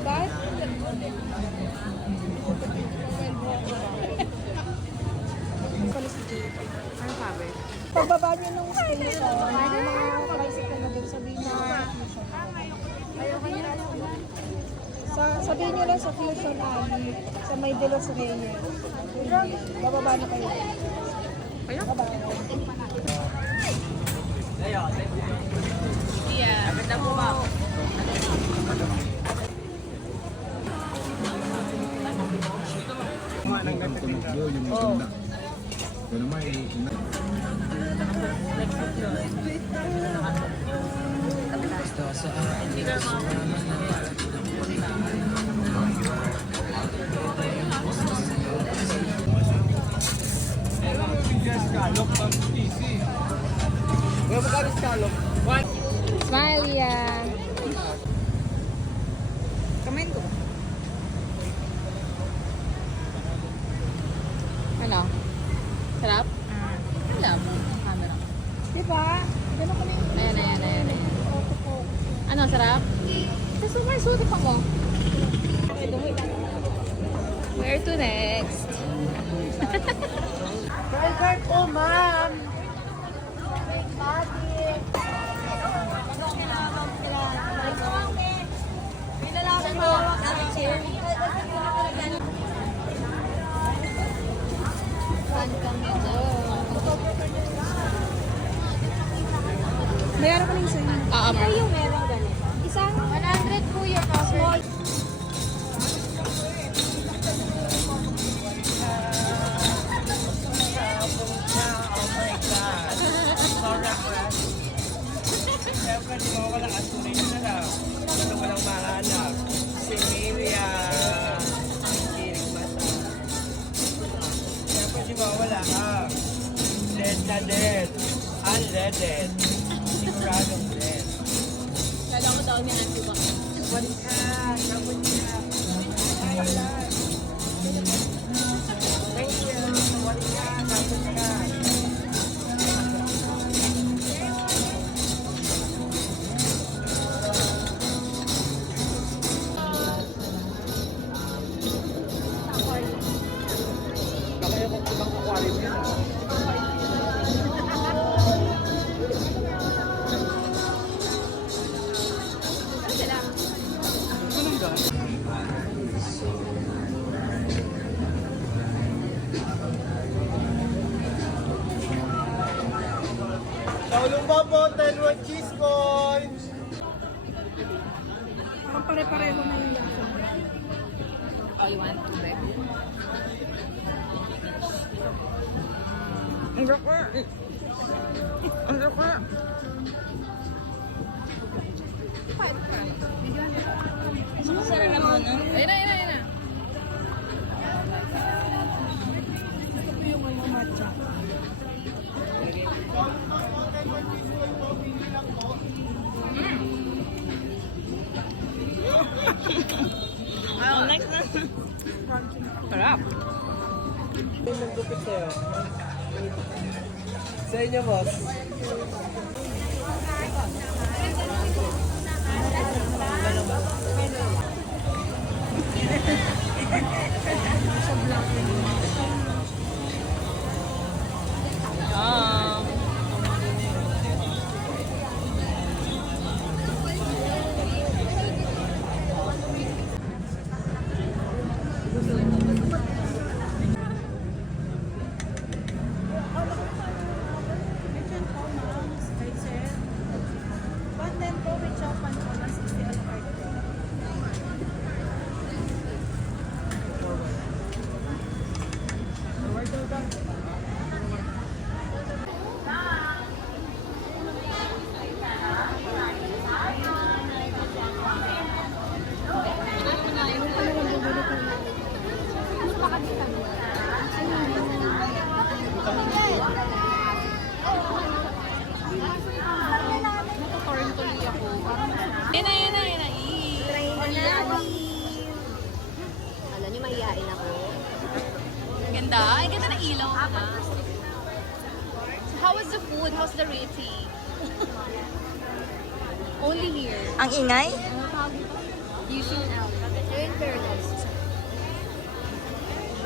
Ba't? Pala si Jay. Ano sabi? Pagbaba niyo nung station, may mga tricycle na doon, sabihin niyo sabihin niyo lang sa Fusion Alley, sa May de los Reyes. Bababa na kayo. Kaya? Bababa. Yeah. Agad na po ba? Tumakbo yung matanda. Ito naman Smile yan. Kamain ko ba? Ano? Sarap? Alam. Camera. Diba? Ganun kami. Ayan. Ano, sarap? Tapos sumarsuti pa mo. Where to next? Burger po, ma'am. Mayroon ko na isa yun. Amar. yung meron ganito? Isang 100 po yung small. Siyempre, di ba walang asunay na lang. Ano walang mahanap. Si Emilia. Kirig mata. Siyempre, di ba wala ka. Dead na dead. Unleaded. Siguradong dead. Kala ko daw ni Auntie ba? Wali ka. Sabon ka. Ayun. Thank you. Wali ka. Sabon ka. Kamaya ko ibang aquarium yan. Shaolong Babo, 10 cheese coins! Parang pare-pareho na yung lasa. Oh, you want to break? Ang laki! Ang laki! Sara naman, no? Ayun na. Ito po yung ano, matcha. Next na. Sarap. May nagdupit sa'yo. Sa inyo, boss. Yan na. Alam niyo, mahihain ako. Ganda. Ay, ganda na ilaw na. So how was the food? How's the rating? Only here. Ang ingay? You should.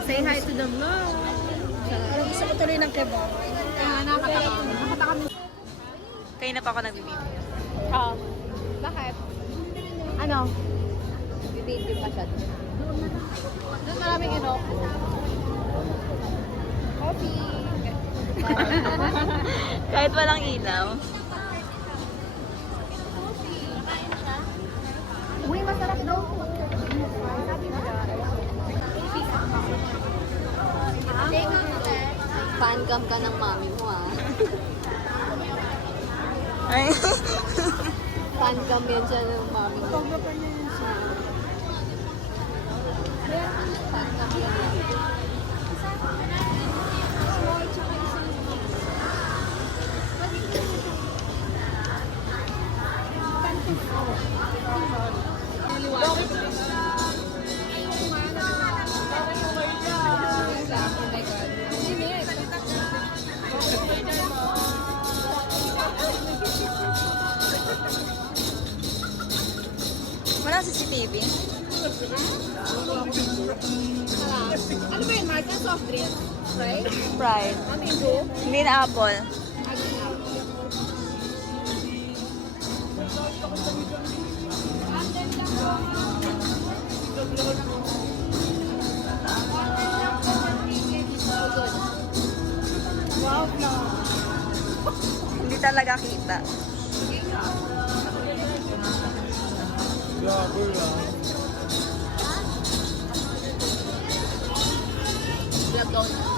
Say hi to the vlog. Parang gusto ko tuloy ng kebab. Nakatakam. Kayo na pa ako nagbibideo. Bakit? Ano? Bibidyo pa siya. Doon maraming coffee. Kahit walang ilaw. Uy, masarap daw. Fan cam ka ng mami mo, ah. Ay. Fan cam yan siya ng mami mo. Fan cam yan. Walang CCTV. Ano ba yun, Martin? Soft drink? Right? Sprite. Ano yung Coke? Hindi na apple. Wow, na. Hindi talaga kita. Grabe lang. Vlog daw.